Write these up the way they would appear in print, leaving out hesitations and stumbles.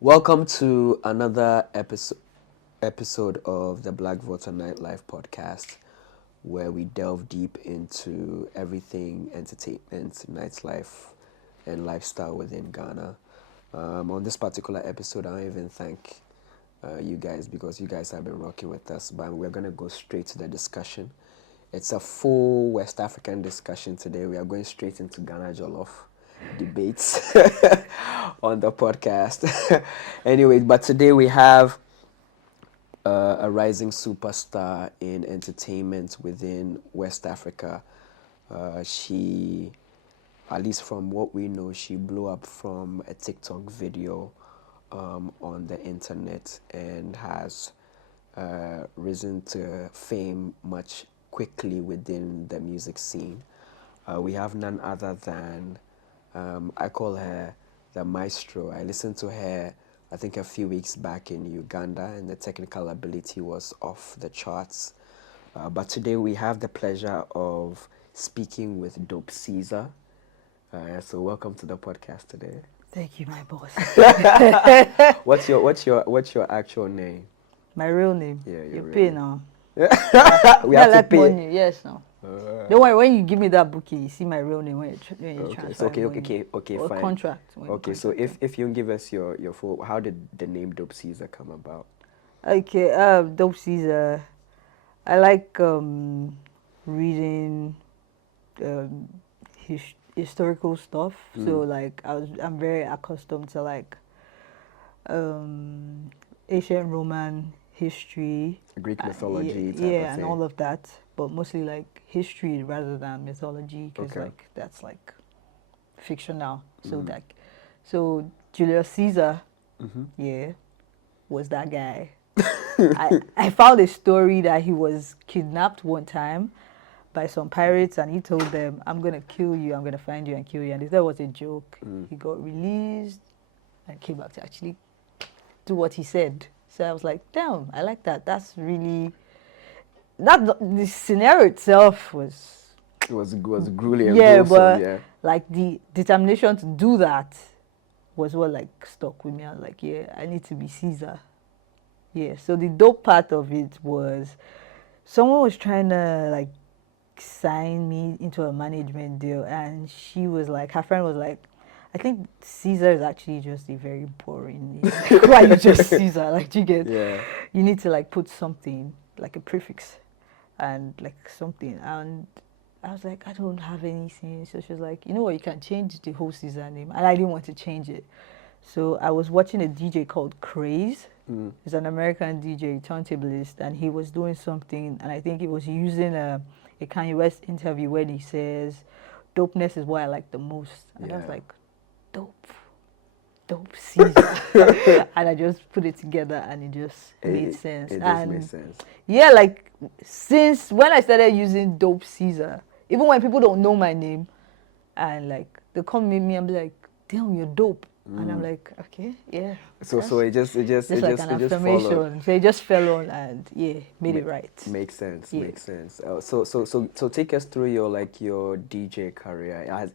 Welcome to another episode of the Blacvolta Nightlife podcast, where we delve deep into everything entertainment, nightlife, and lifestyle within Ghana. On this particular episode, I even thank you guys because you guys have been rocking with us. But we're gonna go straight to the discussion. It's a full West African discussion today. We are going straight into Ghana Jollof debates on the podcast. Anyway, but today we have a rising superstar in entertainment within West Africa. She, at least from what we know, she blew up from a TikTok video on the internet and has risen to fame much quickly within the music scene. We have none other than I call her the maestro. I listened to her, I think, a few weeks back in Uganda, and the technical ability was off the charts. But today we have the pleasure of speaking with Dope Caesar. So welcome to the podcast today. Thank you, my boss. What's your actual name? My real name. Yeah, you real pay name. now. We have to like pay. money. Yes, now. Don't worry, when you give me that bookie, you see my real name when you Okay, transfer so okay, or fine. contract. Okay, so if you can give us your full, how did the name Dope Caesar come about? Okay, Dope Caesar. I like reading historical stuff. So like I'm very accustomed to like ancient Roman history, Greek mythology type of and thing. all of that, but mostly like history rather than mythology, because Okay. like that's like fictional. So Julius Caesar, was that guy. I found a story that he was kidnapped one time by some pirates, and he told them, "I'm gonna kill you. I'm gonna find you and kill you." And they thought it was a joke. He got released and came back to actually do what he said. So I was like, damn, I like that. That's really the scenario itself was It was grueling and yeah, gruesome, but yeah. like the determination to do that was what like stuck with me. I was like, yeah, I need to be Caesar. Yeah. So the dope part of it was someone was trying to like sign me into a management deal, and she was like, her friend was like, I think Caesar is actually just a very boring name. Why you just Caesar? Like, you get, Yeah. you need to like put something, like a prefix and like something. And I was like, I don't have anything. So she was like, you know what, you can change the whole Caesar name. And I didn't want to change it. So I was watching a DJ called Craze. He's an American DJ, turntablist, and he was doing something, and I think he was using a Kanye West interview where he says, dopeness is what I like the most. And I was Yeah. like, dope Caesar. And I just put it together, and it just made sense. It and just made sense. yeah, like since when I started using Dope Caesar, even when people don't know my name, and like they come meet me and be like, damn, you're dope. And I'm like, okay, yeah. So it just Like an affirmation. followed. So it just fell on and yeah, made it right. Makes sense. Yeah. Makes sense. So take us through your DJ career.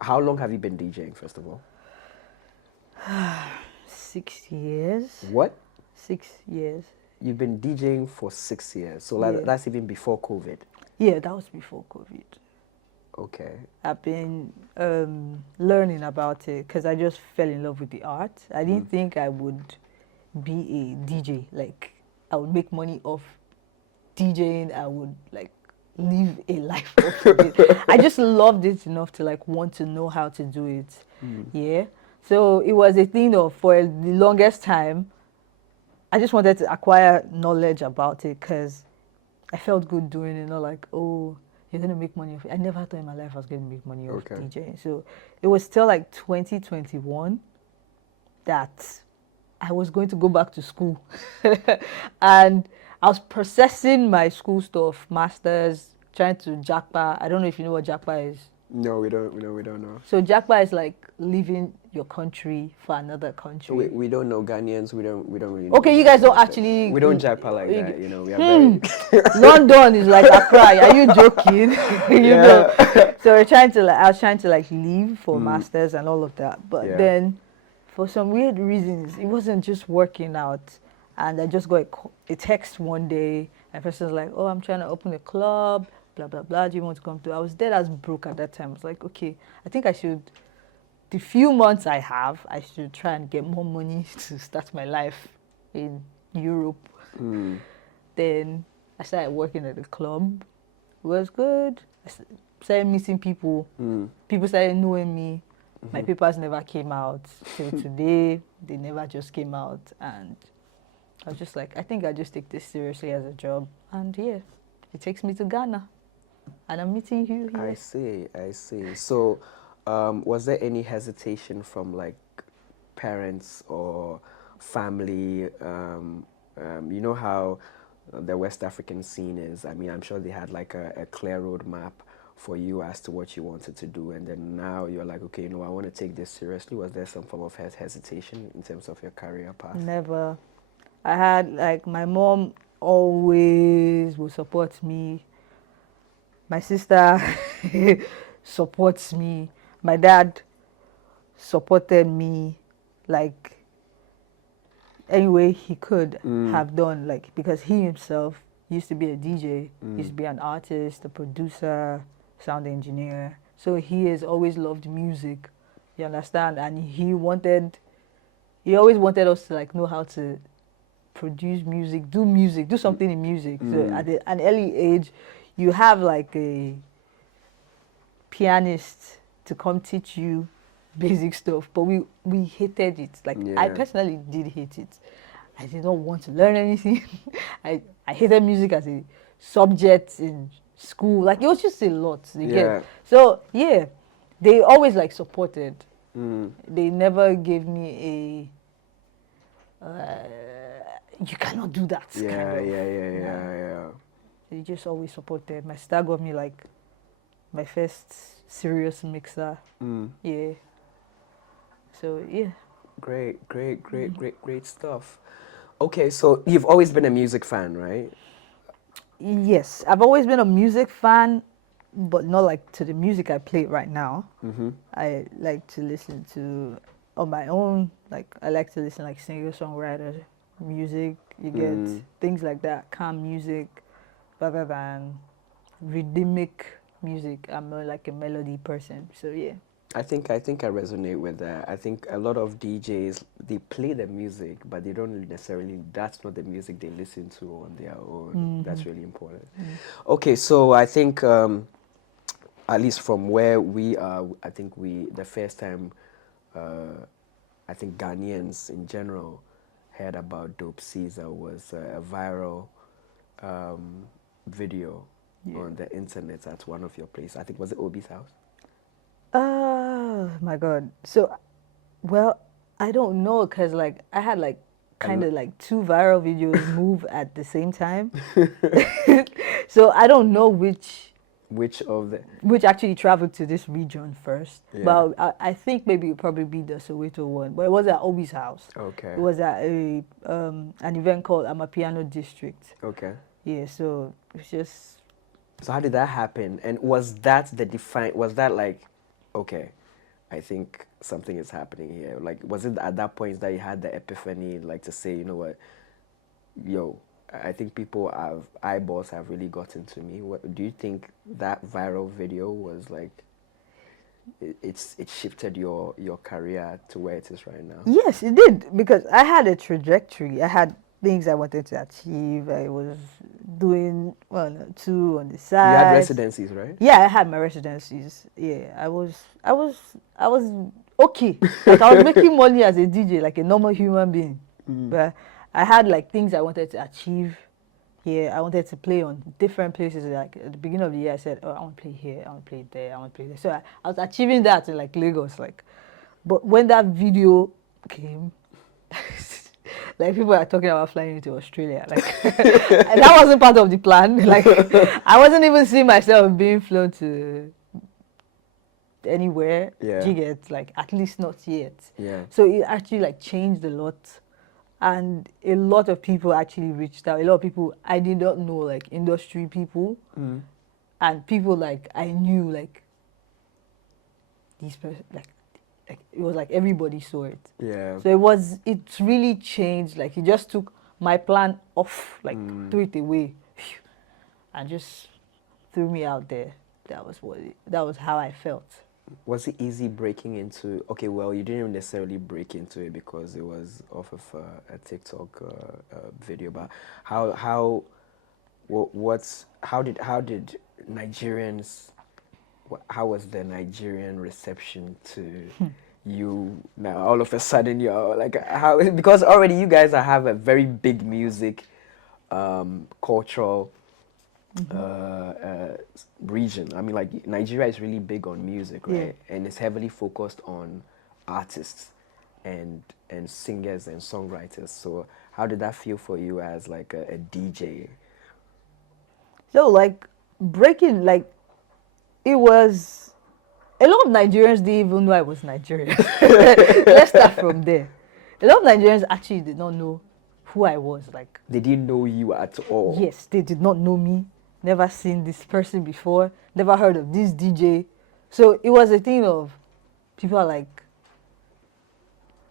How long have you been DJing, first of all? 6 years. What? 6 years. You've been DJing for 6 years. So Yeah. that's even before COVID. Yeah, that was before COVID. Okay. I've been learning about it because I just fell in love with the art. I didn't think I would be a DJ. Like, I would make money off DJing. I would like live a life off of it. I just loved it enough to like want to know how to do it. Yeah. So it was a thing of, for the longest time, I just wanted to acquire knowledge about it because I felt good doing it. Not like, oh, you're going to make money off it. I never thought in my life I was going to make money off DJing. So it was still like 2021 that I was going to go back to school. And I was processing my school stuff, masters, trying to jackpot. I don't know if you know what jackpot is. No, we don't know. So jackpot is like leaving your country for another country. We don't know Ghanaians. We don't really know. Okay, you guys don't actually. We don't jackpot like that. You know, we are very. London is like Accra. Are you joking? You know. So I was trying to like leave for masters and all of that, but then for some weird reasons, it wasn't just working out. And I just got a text one day, and the person's like, "Oh, I'm trying to open a club, blah, blah, blah. Do you want to come to?" I was dead as broke at that time. I was like, okay, I think I should, the few months I have, I should try and get more money to start my life in Europe. Then I started working at the club. It was good. I started meeting people. People started knowing me. My papers never came out till today. They never just came out. And I was just like, I think I just take this seriously as a job. And yeah, it takes me to Ghana. And I'm meeting you here. I see. So, was there any hesitation from like parents or family? You know how the West African scene is. I mean, I'm sure they had like a clear roadmap for you as to what you wanted to do, and then now you're like, okay, I want to take this seriously. Was there some form of hesitation in terms of your career path? Never. I had, like, my mom always will support me. My sister supports me. My dad supported me, like, any way he could have done, like, because he himself used to be a DJ, used to be an artist, a producer, sound engineer. So he has always loved music, you understand? And he always wanted us to, like, know how to produce music, do something in music. So at an early age, you have like a pianist to come teach you basic stuff, but we hated it. Like, I personally did hate it. I did not want to learn anything. I hated music as a subject in school. Like, it was just a lot. You get? So yeah, they always like supported. They never gave me a you cannot do that kind of. Yeah. They just always supported. My sister got me like my first serious mixer. Yeah. So yeah. Great stuff. Okay, so you've always been a music fan, right? Yes, I've always been a music fan, but not like to the music I play right now. I like to listen to on my own. Like, I like to listen like singer-songwriter music. You get things like that, calm music, rather than rhythmic music. I'm more like a melody person. So yeah. I think I resonate with that. I think a lot of DJs, they play the music, but they don't necessarily, that's not the music they listen to on their own. That's really important. Okay, so I think at least from where we are, I think the first time I think Ghanaians in general heard about Dope Caesar was a viral video on the internet at one of your places. I think, was it Obie's house? Oh my God. So, well, I don't know, because like I had like kind of like two viral videos move at the same time. So I don't know which actually traveled to this region first. But I think maybe it would probably be the Soweto one. But it was at Obie's house. Okay. It was at an event called Amapiano District. Okay. Yeah, so it's just. So how did that happen? And was that like, okay, I think something is happening here? Like, was it at that point that you had the epiphany, like to say, you know what, yo, I think eyeballs have really gotten to me? What do you think that viral video was like? It shifted your career to where it is right now. Yes, it did, because I had a trajectory. I had things I wanted to achieve. I was doing 1 or 2 on the side. You had residencies, right? Yeah, I had my residencies. Yeah, I was okay. Like, I was making money as a DJ, like a normal human being. But I had like things I wanted to achieve. Yeah, I wanted to play on different places. Like at the beginning of the year, I said, "Oh, I want to play here. I want to play there. I want to play there." So I was achieving that in like Lagos. Like, but when that video came, like, people are talking about flying into Australia. Like, that wasn't part of the plan. Like, I wasn't even seeing myself being flown to anywhere. Yeah. You get, like, at least not yet. Yeah. So it actually like changed a lot. And a lot of people actually reached out. A lot of people I did not know, like industry people, and people like I knew, like these person, like like, it was like everybody saw it. Yeah. So it really changed. Like, he just took my plan off, like threw it away, and just threw me out there. That was how I felt. Was it easy breaking into? Okay, well, you didn't necessarily break into it because it was off of a TikTok video. But how did Nigerians? How was the Nigerian reception to you? Now all of a sudden you're like how, because already you guys have a very big music cultural region. I mean, like Nigeria is really big on music, right? Yeah. And it's heavily focused on artists and singers and songwriters. So how did that feel for you as like a DJ? So like breaking, like it was a lot of Nigerians didn't even know I was Nigerian. Let's start from there. A lot of Nigerians actually did not know who I was. Like, They didn't know you at all. yes, they did not know me. Never seen this person before. Never heard of this DJ. So it was a thing of people are like,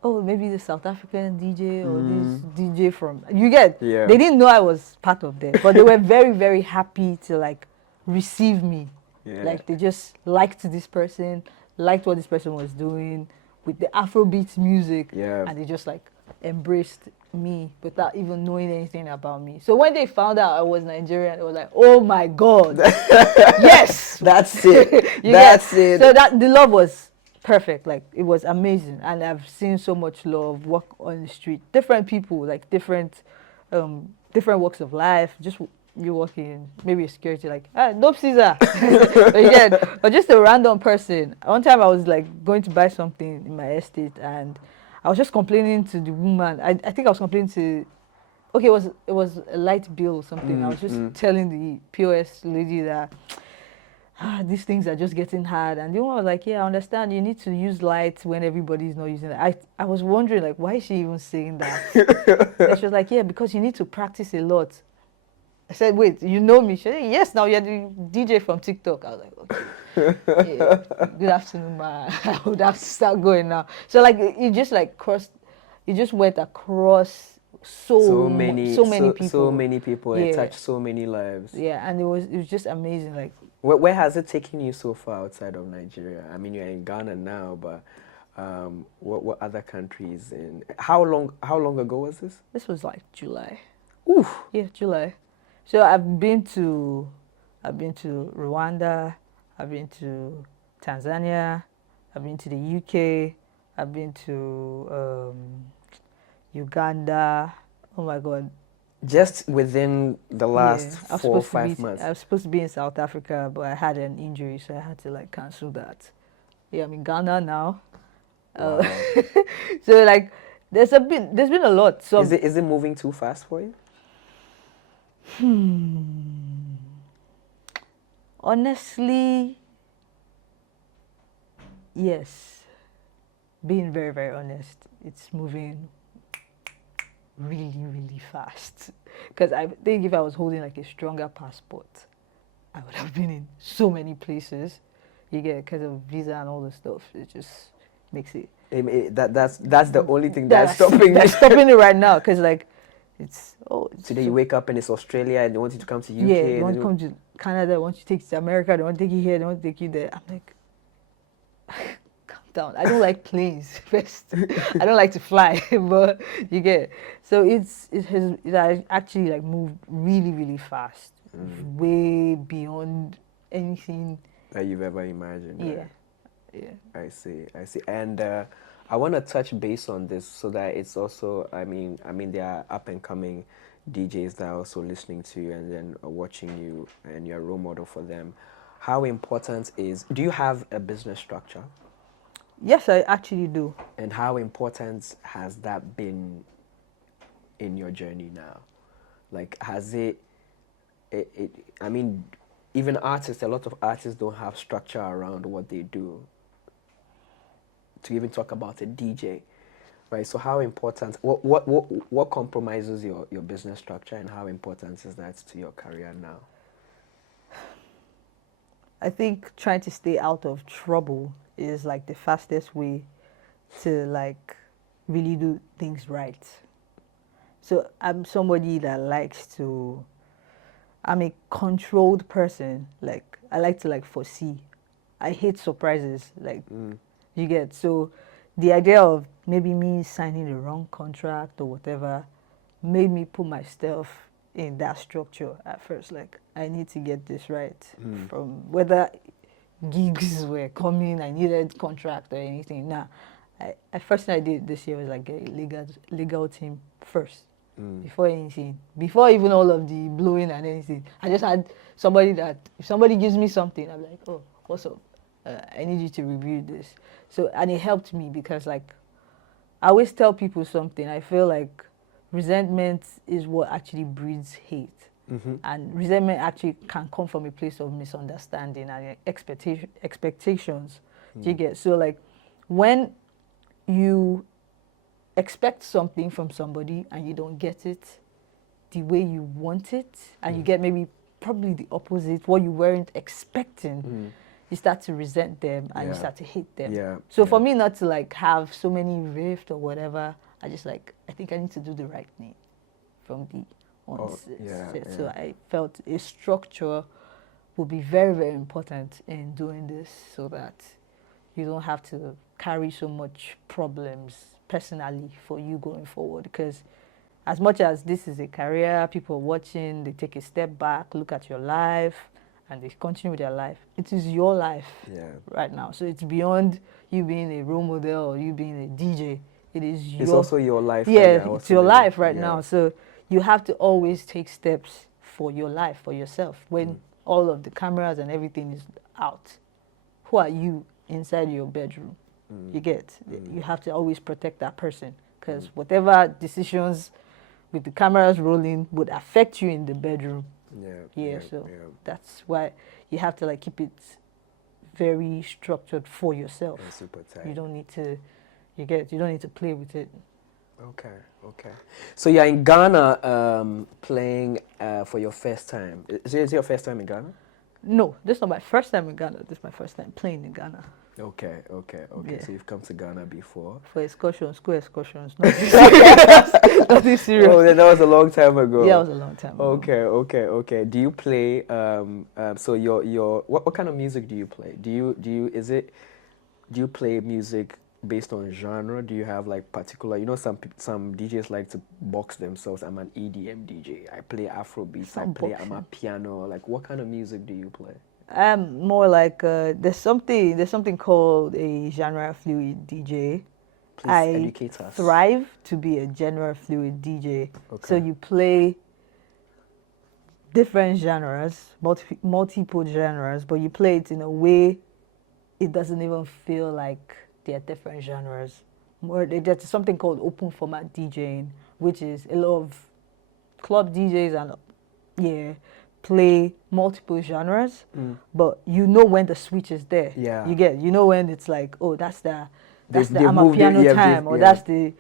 oh, maybe the South African DJ or this DJ from, you get. Yeah. They didn't know I was part of them, but they were very, very happy to like receive me. Yeah. Like, they just liked this person, liked what this person was doing with the Afrobeat music, Yeah. and they just like embraced me without even knowing anything about me. So when they found out I was Nigerian, it was like, oh my God, yes, That's it. You That's get? it. So that the love was perfect. Like, it was amazing, and I've seen so much love walk on the street. Different people, like different walks of life. Just you walking, maybe a security, like, dope Caesar. Again, or just a random person. One time I was like going to buy something in my estate, and I was just complaining to the woman. I think I was complaining to, okay, it was a light bill or something. I was just telling the POS lady that these things are just getting hard, and the woman was like, yeah, I understand, you need to use lights when everybody's not using it. I was wondering, like, why is she even saying that? And she was like, yeah, because you need to practice a lot. I said, wait, you know me? She said, yes, now you're the DJ from TikTok. I was like, okay. Yeah, good afternoon, ma. I would have to start going now. So like it just like it just went across so many people. So many people. Yeah. It touched so many lives. Yeah, and it was just amazing. Like, Where has it taken you so far outside of Nigeria? I mean, you're in Ghana now, but what other countries? How long ago was this? This was like July. Oof. Yeah, July. So I've been to Rwanda, I've been to Tanzania, I've been to the UK, I've been to Uganda. Oh my God. Just within the last Yeah, 4 or 5 months. I was supposed to be in South Africa, but I had an injury, so I had to like cancel that. Yeah, I'm in Ghana now. Wow. So like, there's been a lot. So Is it moving too fast for you? Honestly, yes. Being very, very honest, it's moving really, really fast. Because I think if I was holding like a stronger passport, I would have been in so many places. You get, because of visa and all the stuff. It just makes it. That's the only thing that's stopping That's me. stopping it right now. Because like, it's Today you wake up and it's Australia and they want you to come to UK. Yeah, they want to come to Canada, they want you to take you to America, they want to take you here, they want to take you there. I'm like, calm down. I don't like planes first. I don't like to fly, but you get. So it has actually like moved really, really fast, way beyond anything that you've ever imagined. Yeah, yeah. I see. And I want to touch base on this so that it's also, I mean, there are up and coming DJs that are also listening to you and then watching you, and you're a role model for them. How important do you have a business structure? Yes, I actually do. And how important has that been in your journey now? Like, has I mean, even a lot of artists don't have structure around what they do. To even talk about a DJ, right? So how important, what compromises your business structure, and how important is that to your career now? I think trying to stay out of trouble is like the fastest way to like really do things right. So I'm somebody that likes to. I'm a controlled person. Like I like to like foresee. I hate surprises. Like you get so the idea of maybe me signing the wrong contract or whatever made me put myself in that structure at first. Like I need to get this right from whether gigs were coming, I needed contract or anything. Nah, I first thing I did this year was like get a legal team first. Before anything, before even all of the blowing and anything, I just had somebody that if somebody gives me something, I'm like, oh, what's up? I need you to review this. So and it helped me because like I always tell people something. I feel like resentment is what actually breeds hate. And resentment actually can come from a place of misunderstanding and expectations. Do you get? So like when you expect something from somebody and you don't get it the way you want it, and you get maybe probably the opposite, what you weren't expecting, you start to resent them and you start to hate them. So for me not to like have so many rifts or whatever, I just like, I think I need to do the right thing from the onset. So I felt a structure would be very, very important in doing this so that you don't have to carry so much problems personally for you going forward. Because as much as this is a career, people are watching, they take a step back, look at your life, and they continue with their life. It is your life right now. So it's beyond you being a role model or you being a DJ. It is your... It's also your life. Yeah, it's your life right now. So you have to always take steps for your life, for yourself. When all of the cameras and everything is out, who are you inside your bedroom? You get? You have to always protect that person, because whatever decisions with the cameras rolling would affect you in the bedroom. So that's why you have to like keep it very structured for yourself. Super tight. You don't need to, you don't need to play with it. Okay. So you're in Ghana playing for your first time. Is it your first time in Ghana? No, this is not my first time in Ghana. This is my first time playing in Ghana. Okay. Yeah. So you've come to Ghana before? For excursions, school excursions. Nothing serious. Nothing serious. Oh, that was a long time ago. Yeah, it was a long time ago. Okay. Do you play? So your what kind of music do you play? Do you play music based on genre? Do you have like particular? You know, some DJs like to box themselves. I'm an EDM DJ. I play Afro beats. I'm a piano. Like, what kind of music do you play? More like there's something called a genre fluid DJ. Please educate us. Thrive to be a genre fluid DJ. Okay. So you play different genres, multiple genres, but you play it in a way it doesn't even feel like they're different genres. There's something called open format DJing, which is a lot of club DJs and play multiple genres, but you know when the switch is there. You know when it's like, oh, that's the Amapiano time, or that's the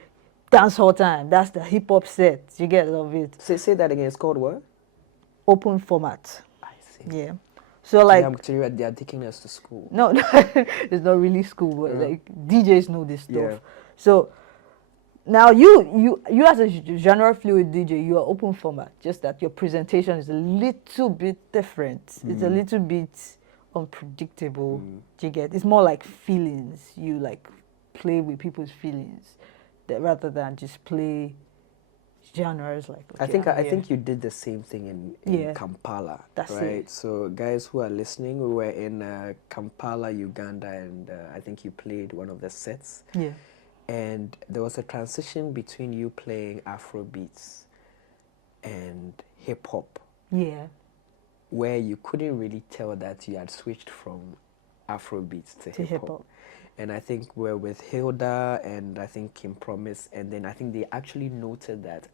dancehall time, that's the hip hop set. You get all of it. Say that again. It's called what? Open format. I see. Yeah. So like, they are taking us to school. No, it's not really school, but like DJs know this stuff. So now you as a genre fluid DJ, you are open format, just that your presentation is a little bit different. It's a little bit unpredictable. Do you get? It's more like feelings. You like play with people's feelings rather than just play genres like. Okay, I think you did the same thing in Kampala. That's right? it. So guys who are listening, we were in Kampala, Uganda, and I think you played one of the sets. Yeah. And there was a transition between you playing Afro beats and hip hop. Yeah. Where you couldn't really tell that you had switched from Afro beats to hip hop. And I think we're with Hilda and I think Kim Promise, and then I think they actually noted that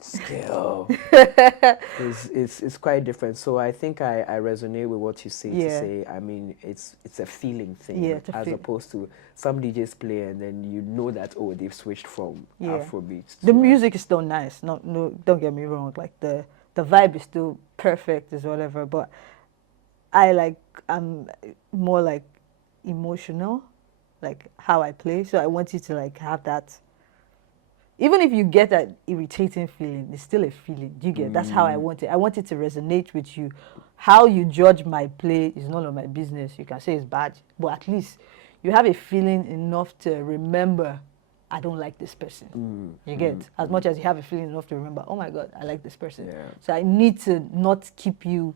skill it's quite different. So I think I resonate with what you say to say, I mean, it's a feeling thing, as opposed to some DJs play and then you know that, oh, they've switched from Afro beats. The music is still nice. No, don't get me wrong. Like the vibe is still perfect, is whatever. But I'm more like emotional. like how I play. So I want you to like have that. Even if you get that irritating feeling, it's still a feeling. You get that's how I want it. I want it to resonate with you. How you judge my play is none of my business. You can say it's bad, but at least you have a feeling enough to remember. I don't like this person. You get as much as you have a feeling enough to remember. Oh my God, I like this person. Yeah. So I need to not keep you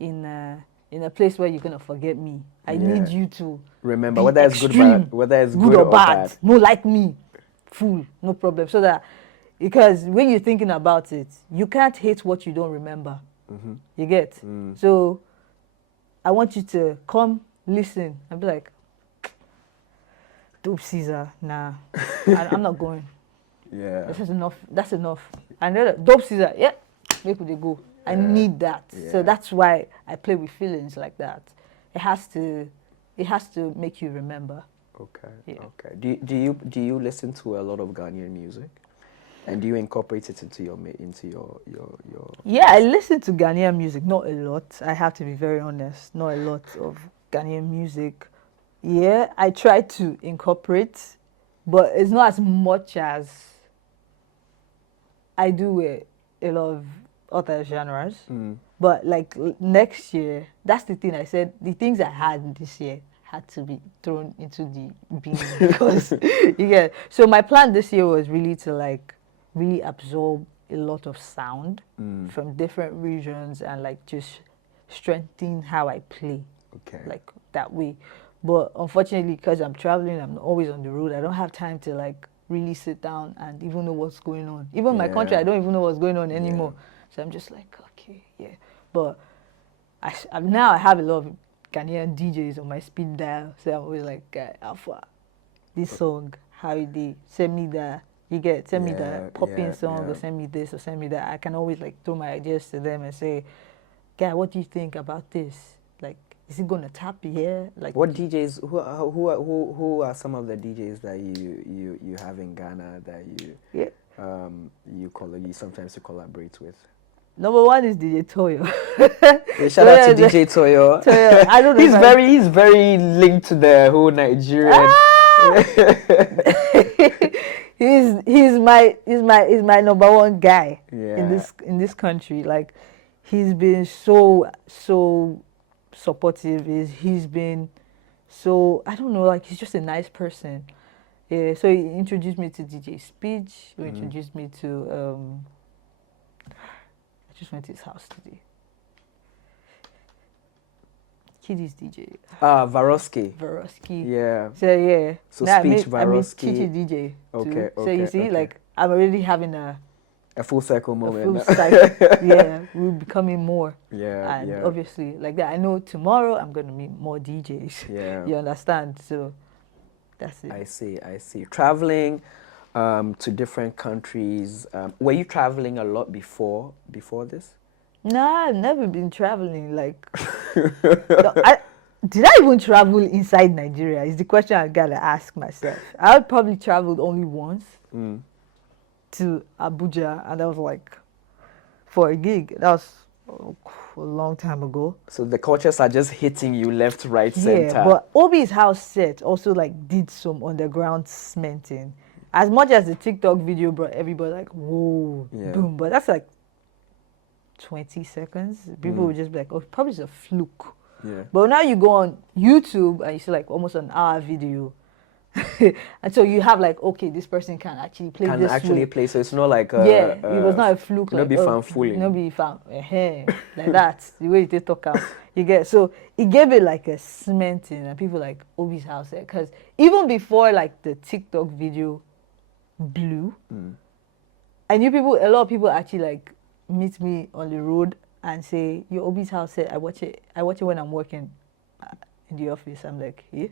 in a place where you're gonna forget me. I need you to remember be whether it's extreme, good, whether it's good or bad. No, like me, fool, no problem. So that because when you're thinking about it, you can't hate what you don't remember. You get. So I want you to come listen and be like, Dope Caesar, nah, I'm not going. Yeah. This is enough. That's enough. And then Dope Caesar, yeah, make they go. I need that. Yeah. So that's why I play with feelings like that. It has to make you remember. Okay. Yeah. Okay. Do you listen to a lot of Ghanaian music, and do you incorporate it into your? Yeah, I listen to Ghanaian music, not a lot. I have to be very honest, not a lot of Ghanaian music. Yeah, I try to incorporate, but it's not as much as I do with a lot of other genres. But like next year, that's the thing I said, the things I had this year had to be thrown into the bin because you get. So my plan this year was really to like really absorb a lot of sound from different regions and like just strengthen how I play. Okay. Like that way. But unfortunately, because I'm traveling, I'm always on the road. I don't have time to like really sit down and even know what's going on. Even my country, I don't even know what's going on anymore. So I'm just like, okay, yeah. But now I have a lot of Ghanaian DJs on my speed dial. So I'm always like, Alpha, this song, how it did, send me the, send me the popping song or send me this or send me that. I can always like throw my ideas to them and say, guy, what do you think about this? Like, is it gonna tap here? Like, what DJs? Who are some of the DJs that you have in Ghana that you sometimes collaborate with? Number one is DJ Toyo. Shout out to DJ Toyo. Toyo. I don't know. He's very linked to the whole Nigerian. He's my number one guy in this country. Like, he's been so supportive. He's been so, I don't know, like he's just a nice person. Yeah, so he introduced me to DJ Speech. He introduced me to I just went to his house today. Kiddy's DJ. Varosky. Yeah. So yeah. So now Speech I Varosky. meet Kiddy DJ too. Okay. So you see, like I'm already having a full circle moment. A full cycle. Yeah, we're becoming more. Yeah. And obviously, like that, I know tomorrow I'm gonna meet more DJs. Yeah. You understand? So that's it. I see. Traveling to different countries. Were you traveling a lot before this? Nah, I've never been traveling. Like, did I even travel inside Nigeria? Is the question I gotta ask myself. I probably traveled only once to Abuja, and that was like for a gig. That was a long time ago. So the cultures are just hitting you left, right, center. Yeah, but Obie's house set also like did some underground cementing. As much as the TikTok video brought everybody like, whoa, boom, but that's like 20 seconds. People would just be like, oh, probably it's a fluke. Yeah. But now you go on YouTube and you see like almost an hour video. And so you have like, okay, this person can actually play this way. So it's not like it was not a fluke. Not be fan fooling. Not be fan, like that. The way they talk out, you get. So it gave it like a cementing, and people like Obie's house there, because even before like the TikTok video blew, I knew a lot of people actually like meet me on the road and say, your Obie's house set, I watch it when I'm working in the office. I'm like, yeah.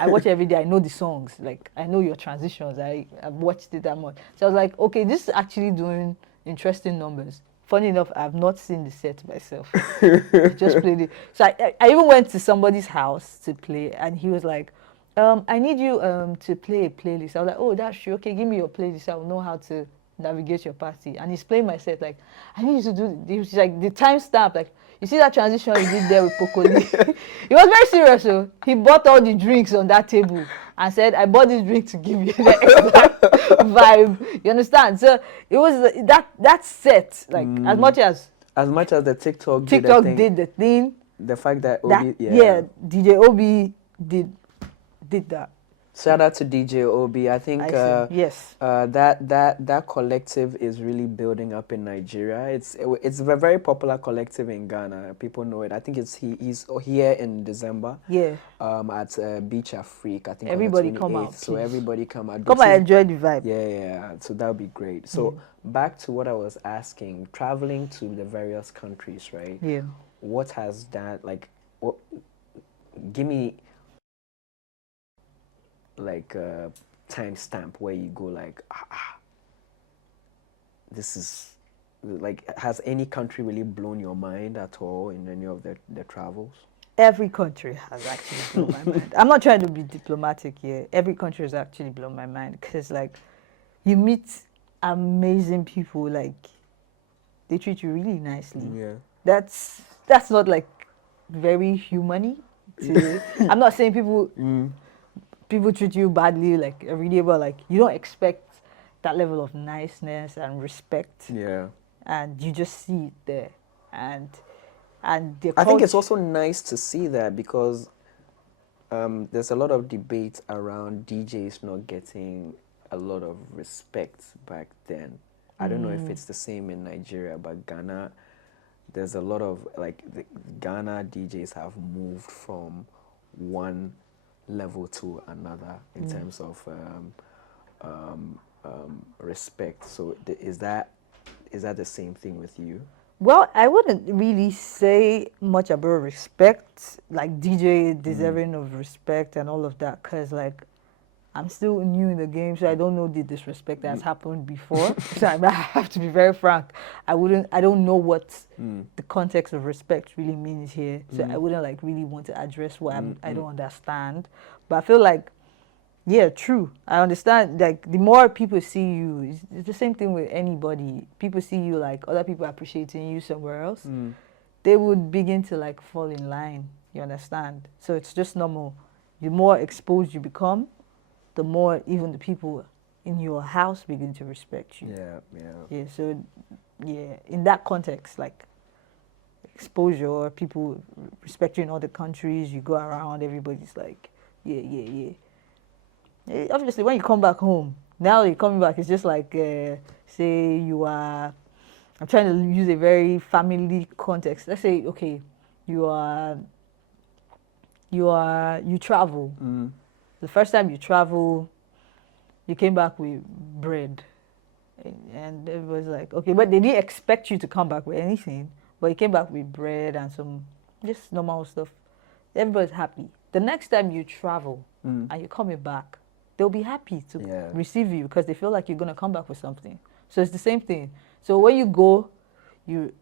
I watch it every day. I know the songs. Like, I know your transitions. I've watched it that much. So I was like, okay, this is actually doing interesting numbers. Funny enough, I've not seen the set myself. I just played it. So I even went to somebody's house to play, and he was like, I need you to play a playlist. I was like, oh, that's true. Okay, give me your playlist. I will know how to navigate your party. And he's playing my set. Like, I need you to do. He was like, the timestamp. Like, you see that transition he did there with Pokoli? He was very serious. So he bought all the drinks on that table. and said, I bought this drink to give you the extra vibe. You understand? So it was that set, like as much as the TikTok did the thing. The fact that That, Obie, DJ Obie did that. Shout out to DJ Obie. I think yes. That collective is really building up in Nigeria. It's a very popular collective in Ghana. People know it. I think he's here in December. Yeah. At Beach Afrique. I think everybody on the 28th. Come out. So please. everybody come out. Come and enjoy the vibe. Yeah. So that would be great. So back to what I was asking. Traveling to the various countries, right? Yeah. What has that like? What? Give me like a timestamp where you go like, this is like, has any country really blown your mind at all in any of the travels? Every country has actually blown my mind. I'm not trying to be diplomatic here. Every country has actually blown my mind because like you meet amazing people, like they treat you really nicely. Yeah. That's not like very human-y. I'm not saying people treat you badly like every day, but like you don't expect that level of niceness and respect. Yeah. And you just see it there. And I think it's also nice to see that because there's a lot of debate around DJs not getting a lot of respect back then. I don't know if it's the same in Nigeria, but Ghana, there's a lot of like the Ghana DJs have moved from one level to another in terms of respect. So is that the same thing with you? Well, I wouldn't really say much about respect, like DJ deserving of respect and all of that, because like I'm still new in the game, so I don't know the disrespect that has happened before. So I have to be very frank. I don't know what the context of respect really means here. So I wouldn't like really want to address what I don't understand. But I feel like, yeah, true. I understand. Like the more people see you, it's the same thing with anybody. People see you like other people appreciating you somewhere else. They would begin to like fall in line. You understand? So it's just normal. The more exposed you become, the more even the people in your house begin to respect you. Yeah. So, yeah, in that context, like exposure, people respect you in other countries. You go around, everybody's like, yeah. Obviously, when you come back home, now you're coming back, it's just like, say you are, I'm trying to use a very family context. Let's say, okay, you travel. The first time you travel, you came back with bread. And it was like, okay, but they didn't expect you to come back with anything. But you came back with bread and some just normal stuff. Everybody's happy. The next time you travel and you're coming back, they'll be happy to receive you because they feel like you're going to come back with something. So it's the same thing. So when you go, you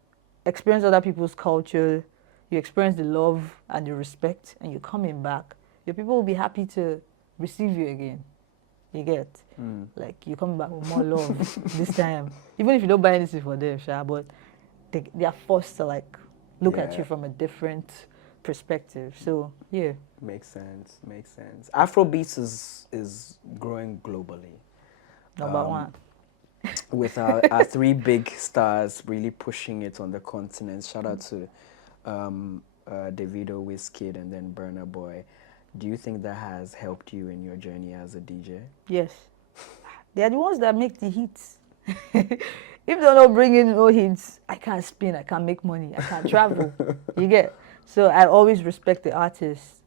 experience other people's culture, you experience the love and the respect, and you're coming back, your people will be happy to receive you again. You get? Like, you're coming back with more love this time. Even if you don't buy anything for them, but they are forced to, like, look at you from a different perspective. So, yeah. Makes sense. Afrobeats is growing globally. Number one. With our three big stars really pushing it on the continent. Shout out to Davido, Wizkid, and then Burna Boy. Do you think that has helped you in your journey as a DJ? Yes. They are the ones that make the hits. If they're not bringing no hits, I can't spin, I can't make money, I can't travel. You get? So I always respect the artists,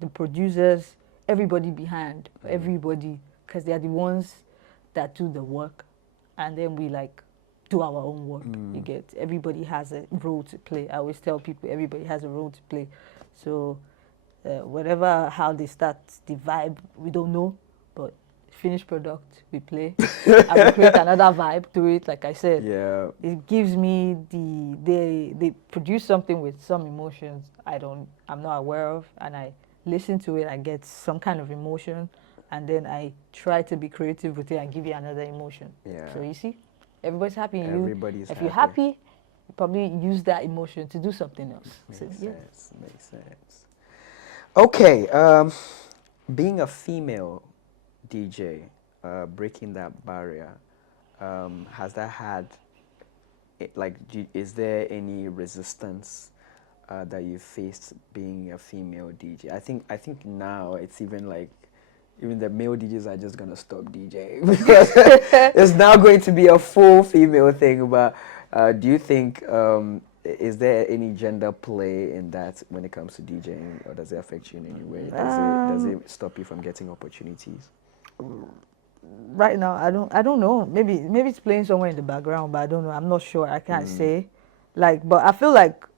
the producers, everybody behind, everybody, because they are the ones that do the work. And then we like do our own work. You get? Everybody has a role to play. I always tell people everybody has a role to play. So how they start the vibe, we don't know, but finished product, we play. And we create another vibe to it, like I said. Yeah. It gives me they produce something with some emotions I'm not aware of, and I listen to it, I get some kind of emotion, and then I try to be creative with it and give you another emotion. Yeah. So you see, everybody's happy. Everybody's if happy. you're happy, you probably use that emotion to do something else. Makes sense. Okay. Being a female DJ, breaking that barrier, has that had, like, is there any resistance that you faced being a female DJ? I think now it's even like, even the male DJs are just gonna stop DJing because it's now going to be a full female thing. But do you think, is there any gender play in that when it comes to DJing, or does it affect you in any way? Does it stop you from getting opportunities? Right now, I don't know. Maybe it's playing somewhere in the background, but I don't know. I'm not sure. I can't say. Like, but I feel like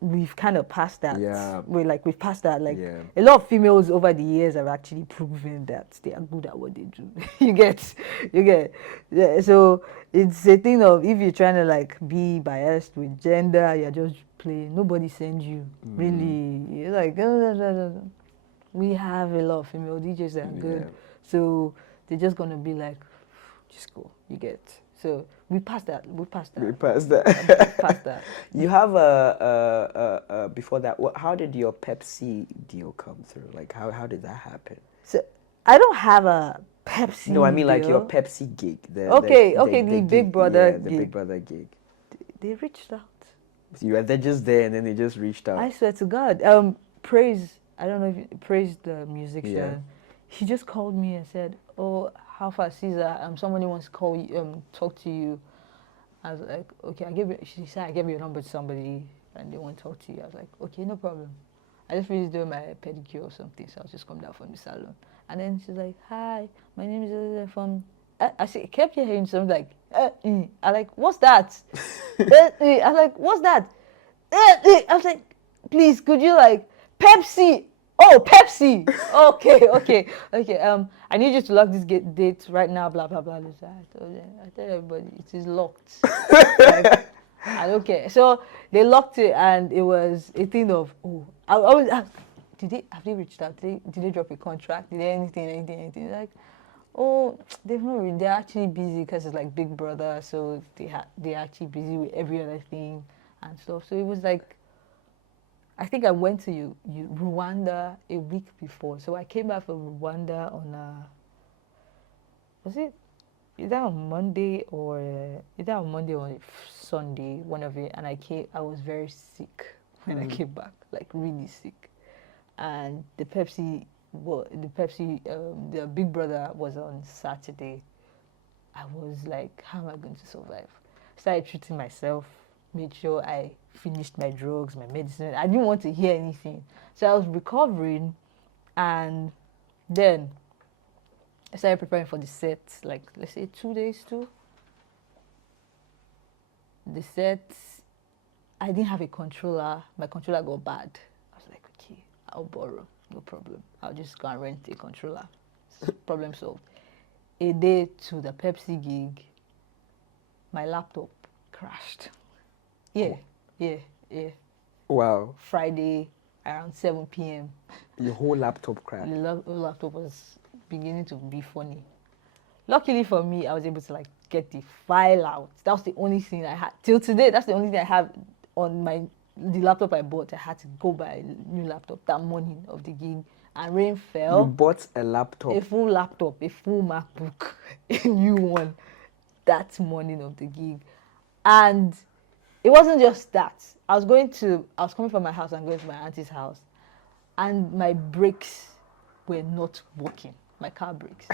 we've kind of passed that. Yeah. We've passed that. Like, Yeah. a lot of females over the years have actually proven that they are good at what they do. you get. Yeah. So it's a thing of, if you're trying to like be biased with gender, you're just playing. Nobody sends you. Really. You're like, we have a lot of female DJs that are good. So they're just gonna be like, just go. You get. So we passed that. We passed that. Past that. You have before that. How did your Pepsi deal come through? Like, how did that happen? So I don't have a Pepsi. No, I mean like deal. your Pepsi gig. The Big Brother the gig. Big Brother gig. They reached out. So they're just there, and then they just reached out. I swear to God. Praise. I don't know if you praise the musician. Yeah. He just called me and said, "Oh, how far, Caesar? Somebody wants to call you, talk to you." I was like, "Okay." She said, "I gave your number to somebody, and they want to talk to you." I was like, "Okay, no problem." I just finished doing my pedicure or something, so I was just come down from the salon. And then she's like, "Hi, my name is from." I kept hearing something like, I like, "What's that?" I like, "What's that?" I was like, "Please, could you like Pepsi?" "Oh, Pepsi." Okay. I need you to lock this date right now. Blah blah blah. I tell everybody it is locked. Like, I don't care. So they locked it, and it was a thing of, I always ask, have they reached out? Did they drop a contract? Did they anything? Like, they've not really. They're actually busy because it's like Big Brother, so they're actually busy with every other thing and stuff. So it was like, I think I went to Rwanda a week before. So I came back from Rwanda on was it either on Monday or Sunday, one of it. And I was very sick when I came back, like really sick. And the Big Brother was on Saturday. I was like, how am I going to survive? Started treating myself, made sure I finished my drugs, my medicine. I didn't want to hear anything. So I was recovering, and then I started preparing for the set, like, let's say 2 days too. The set, I didn't have a controller. My controller got bad. I was like, okay, I'll borrow, no problem. I'll just go and rent a controller. Problem solved. A day to the Pepsi gig, my laptop crashed. Yeah. Wow. Friday around 7 p.m. Your whole laptop crashed. The laptop was beginning to be funny. Luckily for me, I was able to like get the file out. That was the only thing I had till today. That's the only thing I have on the laptop I bought. I had to go buy a new laptop that morning of the gig, and rain fell. You bought a laptop? A full laptop, a full MacBook, a new one, that morning of the gig. And it wasn't just that. I was coming from my house and going to my auntie's house, and my brakes were not working. My car brakes.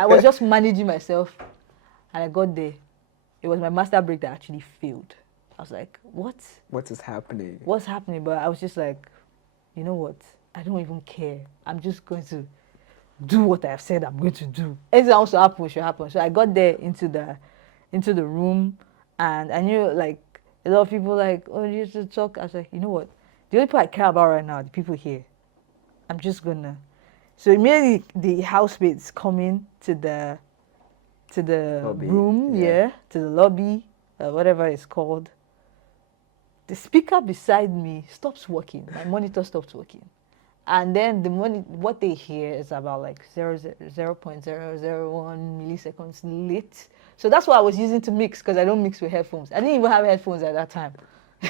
I was just managing myself, and I got there. It was my master brake that actually failed. I was like, what? What is happening? What's happening? But I was just like, you know what? I don't even care. I'm just going to do what I've said I'm going to do. Anything else to happen should happen. So I got there into the room, and I knew like a lot of people like, oh, you used to talk. I was like, you know what? The only people I care about right now are the people here. I'm just gonna. So immediately the housemates come in to the lobby. room, to the lobby, whatever it's called. The speaker beside me stops working. My monitor stops working. And then what they hear is about like 0.001 milliseconds late. So that's what I was using to mix, because I don't mix with headphones. I didn't even have headphones at that time.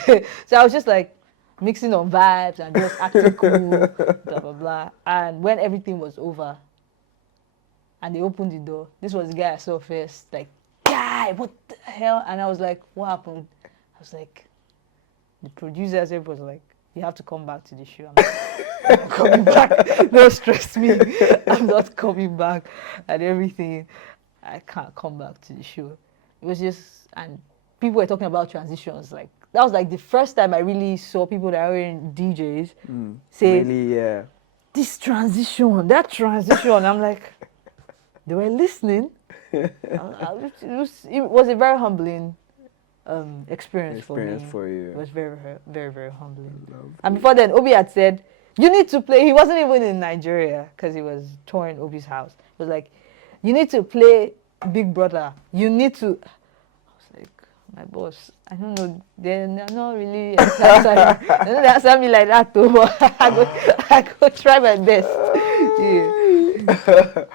So I was just like, mixing on vibes and just acting cool, blah, blah, blah. And when everything was over and they opened the door, this was the guy I saw first, like, guy, what the hell? And I was like, what happened? I was like, the producers, everybody was like, you have to come back to the show. I'm not coming back. Don't stress me. I'm not coming back and everything. I can't come back to the show. It was just, and people were talking about transitions. Like, that was like the first time I really saw people that are in DJs say, Really, yeah. this transition, that transition. I'm like, they were listening. It was a very humbling experience for me. For you. It was very, very, very, very humbling. And before then, Obie had said, you need to play. He wasn't even in Nigeria because he was touring Obie's house. He was like, you need to play Big Brother. You need to. I was like, my boss, I don't know. They're not really they answer me like that too, but I go try my best. Yeah.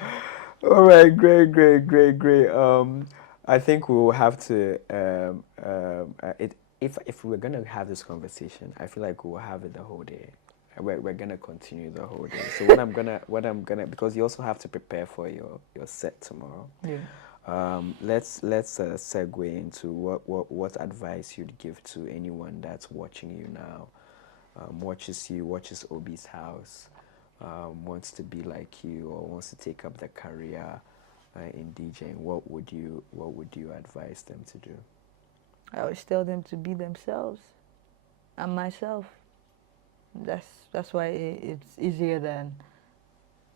All right, great. I think we will have to if we're gonna have this conversation, I feel like we will have it the whole day. We're gonna continue the whole day. So what I'm gonna because you also have to prepare for your set tomorrow. Yeah. Let's segue into what advice you'd give to anyone that's watching you now, watches Obie's house, wants to be like you or wants to take up the career in DJing. What would you advise them to do? I always tell them to be themselves. I'm myself. That's why it's easier than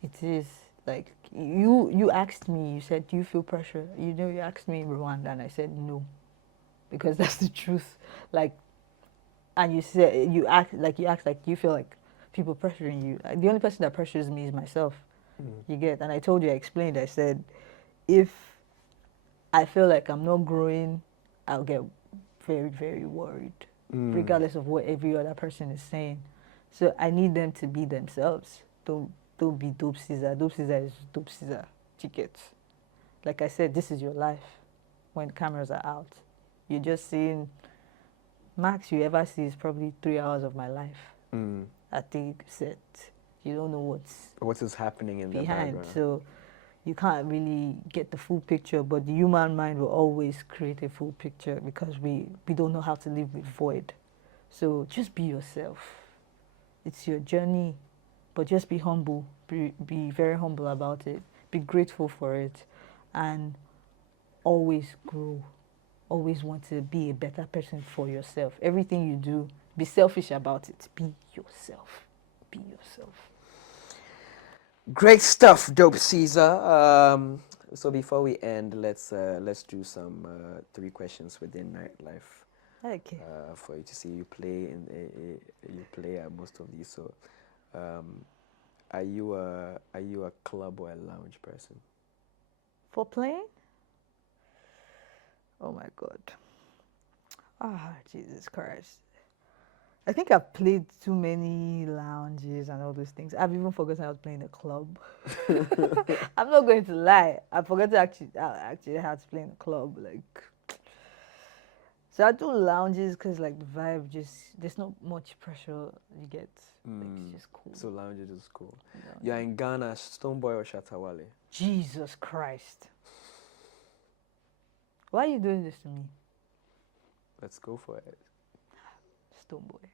it is. Like you asked me, you said, do you feel pressure? You asked me Rwanda, and I said no, because that's the truth. Like, and you asked like, do you feel like people pressuring you? The only person that pressures me is myself. You get? And I told you, I explained. I said, if I feel like I'm not growing, I'll get very, very worried, regardless of what every other person is saying. So I need them to be themselves. Don't be dope Caesar. Dope Caesar is dope Caesar. Tickets. Like I said, this is your life when cameras are out. You're just seeing, max you ever see is probably 3 hours of my life. At the set. You don't know what is happening in behind. the background. So you can't really get the full picture, but the human mind will always create a full picture because we don't know how to live with void. So just be yourself. It's your journey, but just be humble. Be very humble about it. Be grateful for it, and always grow. Always want to be a better person for yourself. Everything you do, be selfish about it. Be yourself. Be yourself. Great stuff, Dope Caesar. So before we end, let's do some 3 questions within nightlife. Okay. For you to see you play at most of these. So, are you a club or a lounge person? For playing? Oh my God. Jesus Christ. I think I've played too many lounges and all those things. I've even forgotten I was playing a club. I'm not going to lie. I forgot to actually had to play in a club. Like, so I do lounges because like the vibe there's not much pressure you get. Like, it's just cool. So lounges is cool. You're in Ghana, Stoneboy or Shatawale? Jesus Christ. Why are you doing this to me? Let's go for it. Stoneboy.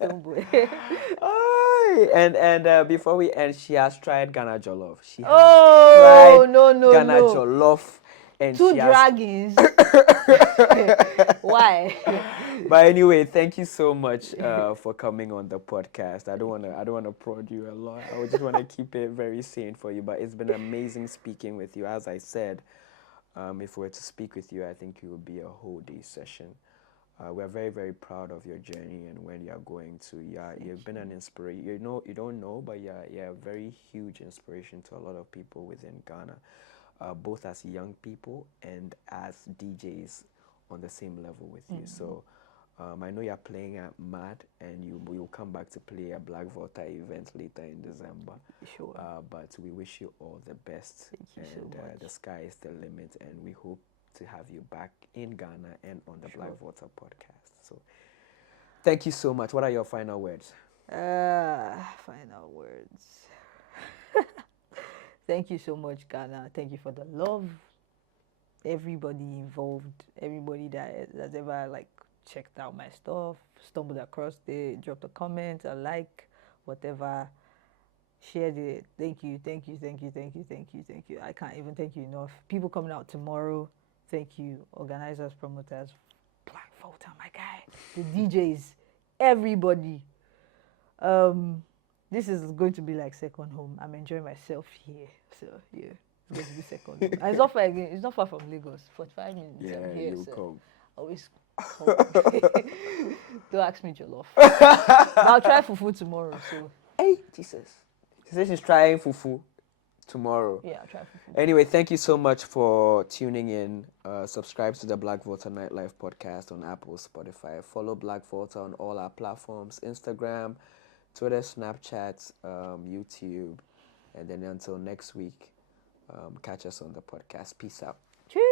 Stoneboy. And before we end, she has tried Ghana Jollof. She has tried Ghana Jollof. And Two dragons. Why? But anyway, thank you so much for coming on the podcast. I don't wanna prod you a lot. I just wanna keep it very sane for you. But it's been amazing speaking with you. As I said, if we were to speak with you, I think it would be a whole day session. We're very, very proud of your journey and where you're going to. You've been an inspiration. You don't know, but you're a very huge inspiration to a lot of people within Ghana. Both as young people and as DJs on the same level with you. So I know you're playing at MAD, and you'll come back to play a Blacvolta event later in December. Sure. But we wish you all the best. Thank you so much. The sky is the limit, and we hope to have you back in Ghana and on the Blacvolta podcast. So Thank you so much. What are your final words? Final words. Thank you so much, Ghana. Thank you for the love. Everybody involved, everybody that has ever like checked out my stuff, stumbled across it, dropped a comment, a like, whatever, shared it. Thank you, thank you, thank you, thank you, thank you, thank you. I can't even thank you enough. People coming out tomorrow, thank you. Organizers, promoters, Blacvolta, my guy, the DJs, everybody. This is going to be like second home. I'm enjoying myself here, so yeah. It's going to be second home. And it's not far from Lagos. 45 minutes. Yeah, I'm here, you'll so come. always come. Don't ask me jollof. But I'll try fufu tomorrow. So Hey, Jesus. She says she's trying fufu tomorrow. yeah, I'll try fufu. Anyway, thank you so much for tuning in. Subscribe to the Blacvolta Nightlife podcast on Apple, Spotify. Follow Blacvolta on all our platforms: Instagram, Twitter, Snapchat, YouTube. And then until next week, catch us on the podcast. Peace out. Cheers.